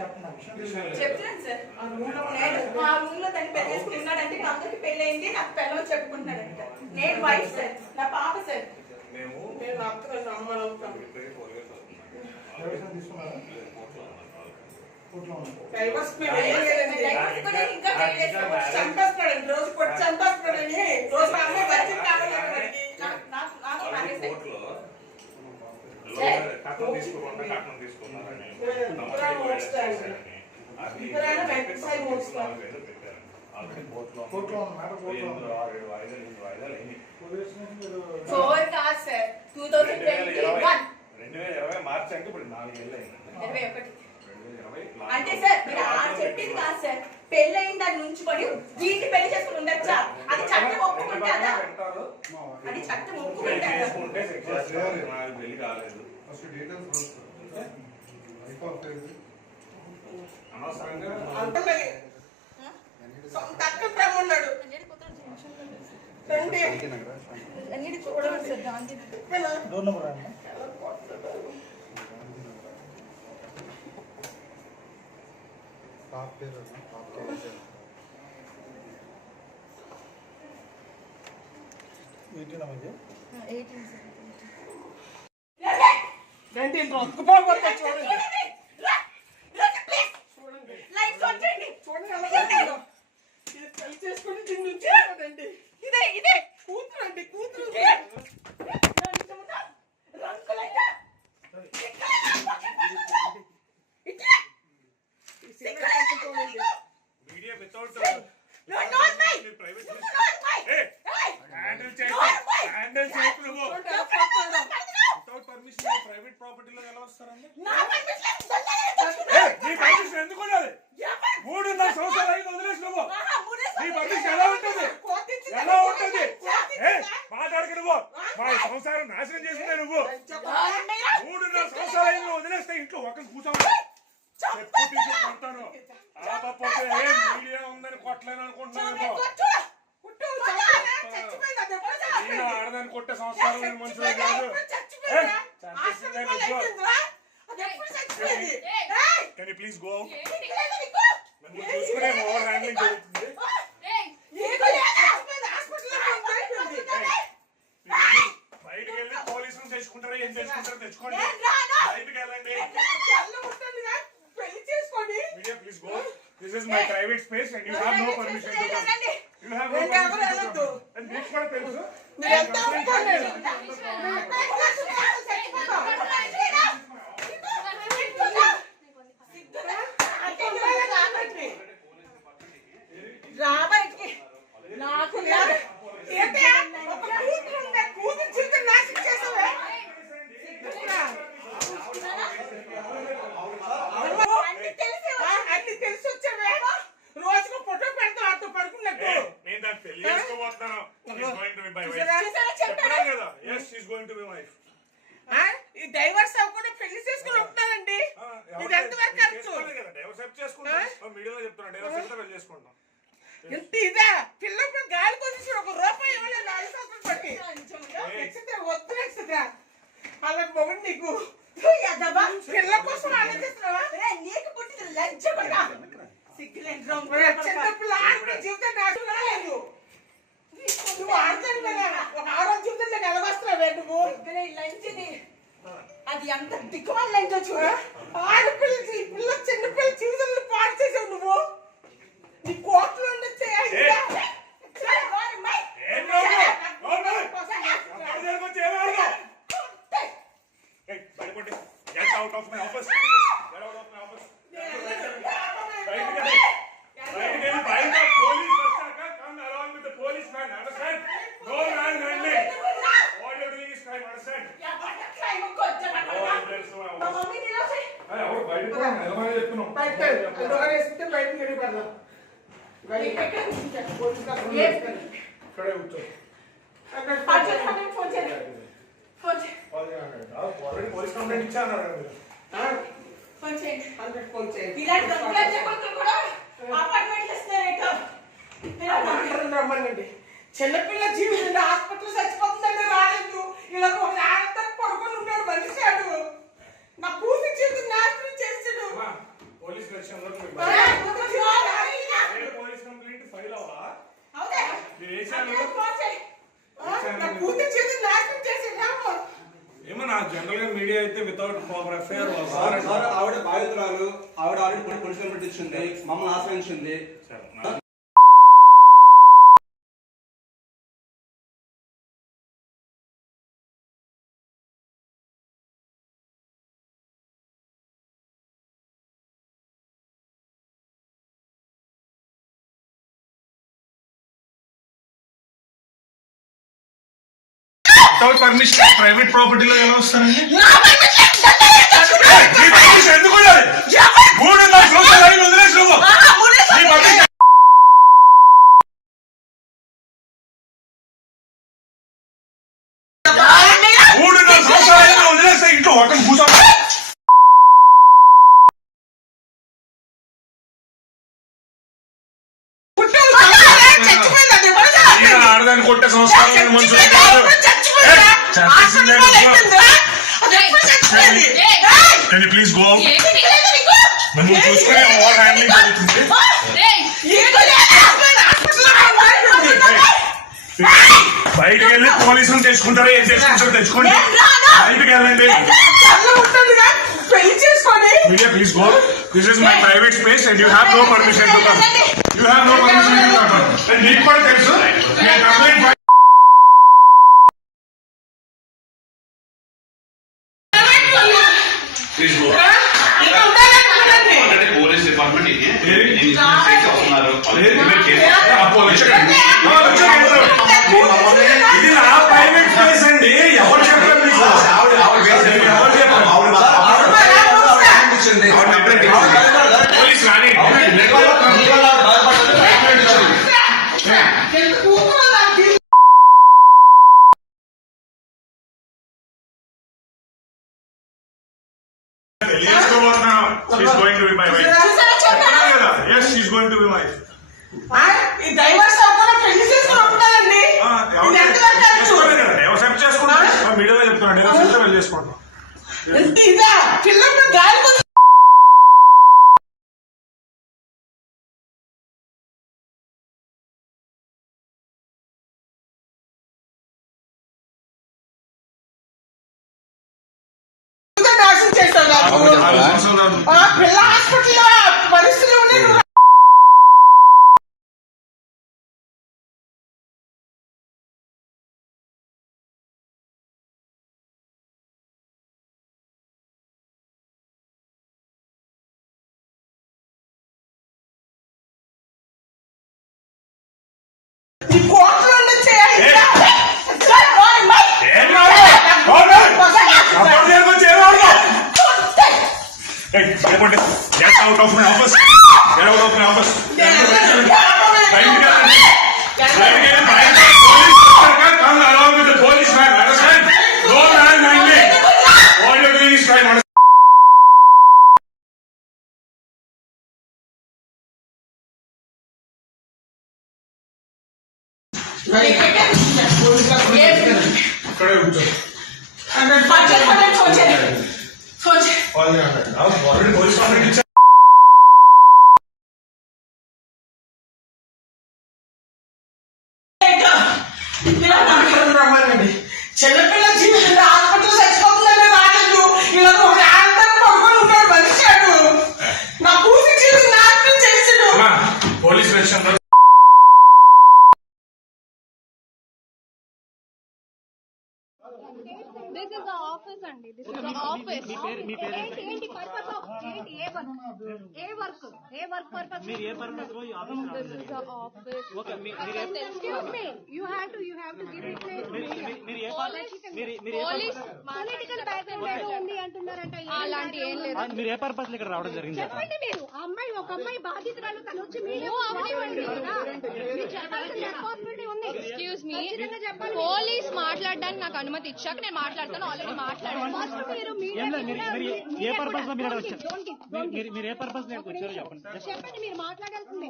చెప్తున్నాను సార్ ఆ రూమ్ లో దాన్ని పెళ్లి చేసుకుని ఉన్నాడంటే అందరికి పెళ్లి అయింది నాకు పిల్లలు చెప్పుకుంటున్నాడంట నేను వైఫ్ సార్ నా పాప సార్ రోజు కొట్టి చంపేస్తున్నాడని రోజు అమ్మాయి వచ్చి మార్చి అంటే ఇప్పుడు 4 ఏళ్ళు అంటే సార్ మీరు చెప్పింది కాదు సార్ పెళ్లి అయిన దాన్ని ఉంచుకొని దీన్ని పెళ్లి చేసుకుని ఉండొచ్చా అది చట్టం ఒప్పుకుంటే అది చట్టం ఒప్పుకుంటే పెళ్లి కాలేదు అనవసరంగా ఉన్నాడు ప్రైవేట్ ప్రాపర్టీలో ఎలా వస్తారండి? 3.5 సంవత్సరాలు అయింది వదిలేసి నువ్వు నీ పర్మిషన్ ఎలా ఉంటుంది? ఎలా ఉంటుంది? మాట్లాడక నువ్వు మా సంసారం నాశనం చేసిందే నువ్వు 3.5 సంవత్సరాలు అయింది వదిలేస్తే ఇంట్లో ఒకరిని కూర్చోవాలి ఎప్పుడు తీసుకుంటాను ఆపపోతే ఏం మీడియా ఉందని కొట్టలేను అనుకుంటున్నాను ఆడదాన్ని కొట్టే సంస్కారం మనుషులు కాదు కెన్ యూ ప్లీజ్ గో చూసుకునే ఓవర్ హ్యాండ్లింగ్ జరుగుతుంది బయటకు వెళ్ళి పోలీసులు తెచ్చుకుంటారా ఏం తెచ్చుకుంటారో తెచ్చుకోండి బయటకు వెళ్ళండి media please go this is my private space and you have no permission to come you have no permission to come and మీకు కూడా తెలుసు డైవర్స్ అవ్వకుండా పెళ్లి చేసుకుని ఉంటానండి ఇది ఎంతవరకు మీడియాలో చెప్తున్నా డైవర్స్ అయితే పెళ్లి చేసుకుంటాం ఎంత ఇదా పిల్లలు గాలి కొద్ది ₹1 ఇవ్వలేదు 4 సంవత్సరాలు పట్టి వద్దు నక్షత్ర అలా మొగడు నీకు పిల్ల కోసం ఆలోచిస్తున్నావా నీకు పుట్టింది లంచ్ చిన్నపిల్ల ఆడుకునే జీవితం నాశనం లేదు నువ్వు ఆడతాను కదా ఒక ఆడో జీవితంలో ఎలాగొస్తున్నావే నువ్వు లంచ్ది అది అంత దిక్కుమాల లంచ్ చూడ ఆడపిల్ల పిల్ల చిన్నపిల్ల జీవితంలో పాడు చేసావు నువ్వు నీ కోట్లు ఉండొచ్చే out of my office. Get out of my office. By the police, come along with the policeman. Understand? No man handling. All you're doing is crime. Understand? Police complaint ఇచ్చాను రమ్మనండి చిన్నపిల్ల జీవితం హాస్పిటల్ చచ్చిపోతుందంటే రాలేదు ఇలా ఆడతాను పడుకొని ఉన్నాడు మనిషాడు నా కూతురు జీవితం నాశనం చేసాడు పోలీస్ స్టేషన్లో పోలీస్ కంప్లైంట్ ఫైల్ అవ్వా మీరు వేసాను ఏమో నా జనరల్ గా మీడియా అయితే వితౌట్ ప్రాపర్ ఎఫ్ఐఆర్ ఆవిడ బాధితురాలు, ఆవిడ ఆల్రెడీ పోలీస్ కంప్లైంట్ ఇచ్చింది, మమ్మల్ని ఆశ్రయించింది. పర్మిషన్ ప్రైవేట్ ప్రాపర్టీలో ఎలా వస్తానండి ఎందుకు వదిలేసి మూడున్నర సంవత్సరాలు వదిలేస్తే ఇంట్లో ఒకటి కూర్చో ఆడదాన్ని కొట్టే సంస్కారం మనుషులు Can you please go out? నువ్వు చూసుకునే ఓవర్ హ్యాండ్లింగ్ జరుగుతుంది బయటికి వెళ్ళి పోలీసులు తెచ్చుకుంటారు ఏం చేసుకుంటారో తెచ్చుకోండి బయటికి వెళ్ళండి media please go this is my private space and you have no permission to come you have no permission to come and నీకు కూడా తెలుసు నేను complaint please go police department ఇది నా ప్రైవేట్ స్పేస్ అండి ఎవరు చెప్పారు పోలీస్ రాని She's going to be my wife. Yes, she's going to be my wife. ఎవరు చేసుకుంటారు మీడియాలో చెప్తున్నాను వెళ్ళి చేసుకుంటాం పిల్ల హాస్పిటల్లో పరిస్థితులు ఈ కోర్టులో చేయాలి Get out of my office. Get out of my office. Come along with the policeman. Understand? Don't run mindly. All you're doing is crime. ఇక్కడే కూర్చో పోలీస్ కంప్లైంట్ ఇచ్చా చిన్నపిల్ల జీవితం హాస్పిటల్ చచ్చిపోతుందంటే రాలేదు ఇలా పడుకొని ఉంటాడు మనిషి నా కూతురు జీవితం నాశనం చేసాడు police station This is the office అండి. This is the office. ఏంటి పర్పస్ ఆఫ్ ఏంటి ఏ వర్క్ పర్పస్ మీరు ఏ పర్పస్ లో ఈ ఆఫీస్ రావాలి. This is the office. Okay, excuse me. You have to give it మీరు ఏ పోలీస్ పొలిటికల్ బ్యాక్గ్రౌండ్ ఏదో ఉంది అంటున్నారంట. అలాంటి ఏం లేదు. మీరు ఏ పర్పస్ ఇక్కడ రావడం జరిగింది చెప్పండి. మీరు ఒక అమ్మాయి బాధితురాలు తను వచ్చి మీరు అవనివ్వండి. మీరు చెప్పాల్సిన రెస్పాన్సిబిలిటీ ఉంది. ఎక్స్క్యూజ్ మీ పోలీస్ మాట్లాడడానికి నాకు అనుమతి ఇచ్చాక నేను మాట్లాడతాను. ఆల్రెడీ మాట్లాడాను. ఏ పర్పస్ లో మీరు మీరు ఏ పర్పస్ వచ్చారో చెప్పండి. మీరు మాట్లాడాల్సిందే.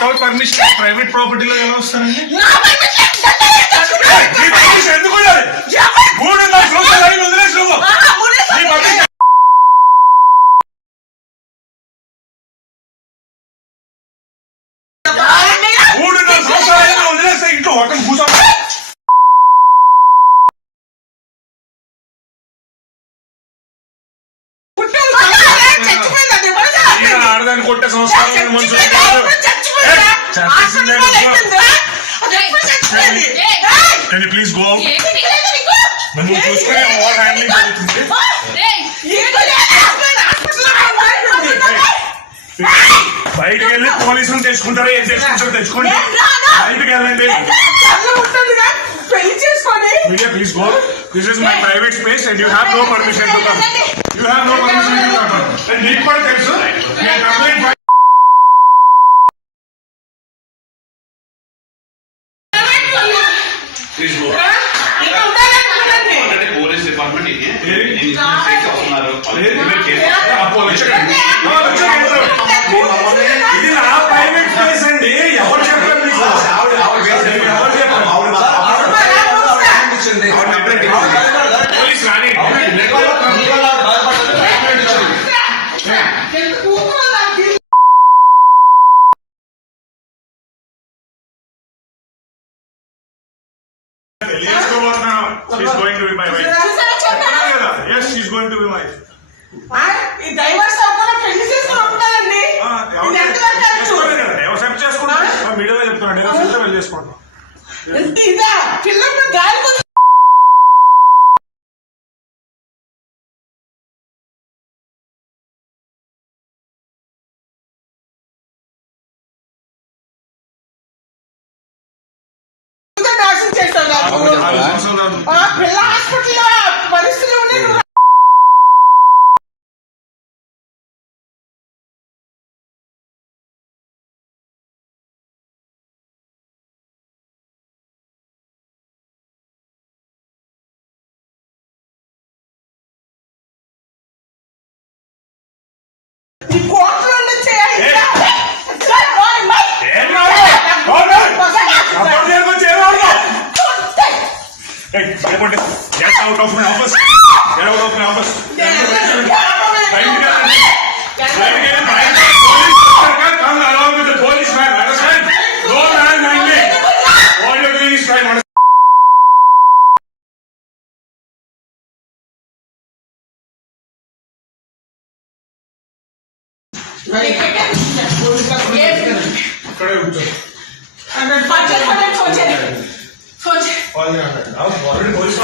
వితౌట్ పర్మిషన్ ప్రైవేట్ ప్రాపర్టీలో ఎలా వస్తారండి? నా permission మీ పర్మిషన్ ఎందుకు ఉండాలి? 3.5 సంవత్సరాలు అయింది, వదిలేసి నువ్వు. నీ పర్మిషన్ మూడున్నర సంవత్సరాలు అయింది, వదిలేస్తే ఇంట్లో ఒకరిని కూర్చో. ఈయన ఆడదాన్ని కొట్టే సంస్కారం మనుషులు కాదు. Can you please go out? నువ్వు చూసుకునే ఓవర్ హ్యాండ్లింగ్ జరుగుతుంది. బయటికి వెళ్ళి పోలీసులు తెచ్చుకుంటారా? ఏం తెచ్చుకుంటారో తెచ్చుకోండి. బయటికి వెళ్ళండి. పెళ్లి చేసుకోండి. Please go. This is my private space and you have no permission to come. You have no permission to come. And నీకు కూడా తెలుసు. నేను complaint Please go. Police department ఇది ఇది నా ప్రైవేట్ స్పేస్ అండి. ఎవరు చెప్పారు మీకు? ఎవరు చెప్పారు? పోలీస్ రాని. She's going to be my wife. Yes, she's going to be my wife. ఈ డైవర్స్ అవ్వకుండా పెళ్లి చేసుకుని ఉంటున్నారండి. ఇది ఎంతవరకు వచ్చు? ఎవరు చేసుకుంటారు? మీడియాలో చెప్తున్నాను. నేను వెళ్ళి చేసుకుంటాను. ఇదా పిల్లలు గాలి నాశనం చేస్తావు నాకు. పిల్ల హాస్పిటల్లో పరిస్థితులు ఉన్నాయి. ఈ కోర్టులో చేయాలి. Get out of my office. Get out of my office. Come along with the policeman. Understand? No man behind me. All you're doing is trying. ఇక్కడే కూర్చో. ఫోన్ చేయండి. Already police